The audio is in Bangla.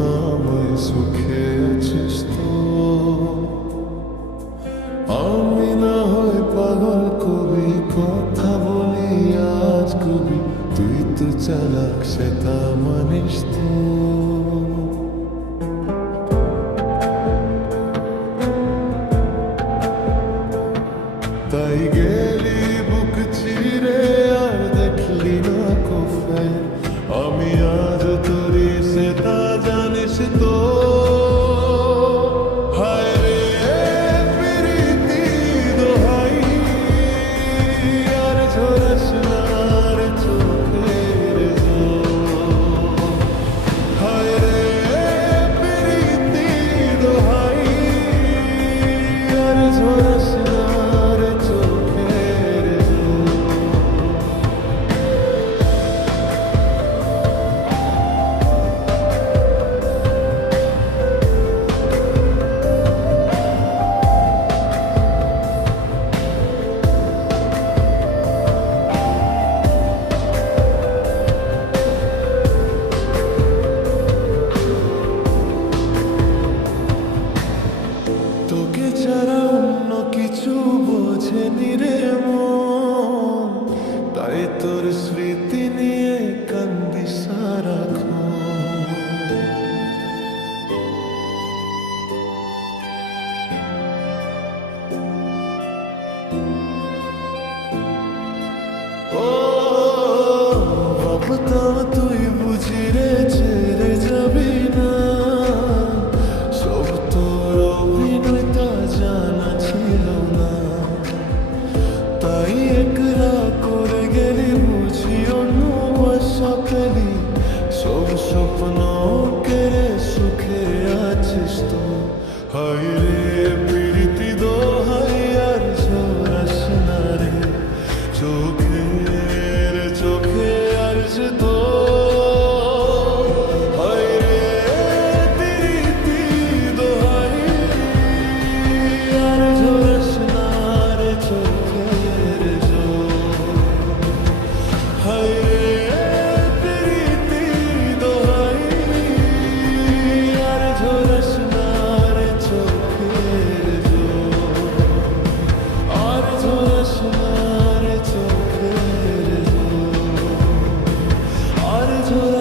করুণাময় সুখে আছিস তো? আমি না হয় পাগল কবি, কথা বলি আজ কবি, তুই তো চালাক সেটা মানিস তো? তাই গেলি বুক চিরে আর দেখলি না কোফে, আমি আজ তোরি সেটা জানিস তো? হায় রে প্রীতি দোহাই, আর ঝরস না রে চোখের জল। হায় রে প্রীতি দোহাই, আর ঝরস না রে চোখের জল। তোকে ছাড়া অন্য কিছু বোঝেনি রে মন, তাই তোর স্মৃতি নিয়ে কান্দি সারাক্ষণ। ও ভাবতাম তুই বুঝি রে ছেড়ে যাবি না, সব তোর অভিনয় তা জানা ছিল না। তাই একলা করে গেলি বুঝি অন্য বাসা পেলি, সব স্বপ্ন কেড়ে সুখে আছিস তো? হায় রে প্রীতি দোহাই, আর ঝরাস না রে চোখের চোখে আর সে তো? হায় রে প্রীতি দোহাই, আর ঝরস না রে চোখের জল। হায় রে প্রীতি দোহাই, আর ঝরস না রে চোখের জল। আর ঝরস না রে চোখের জল। আর ঝরস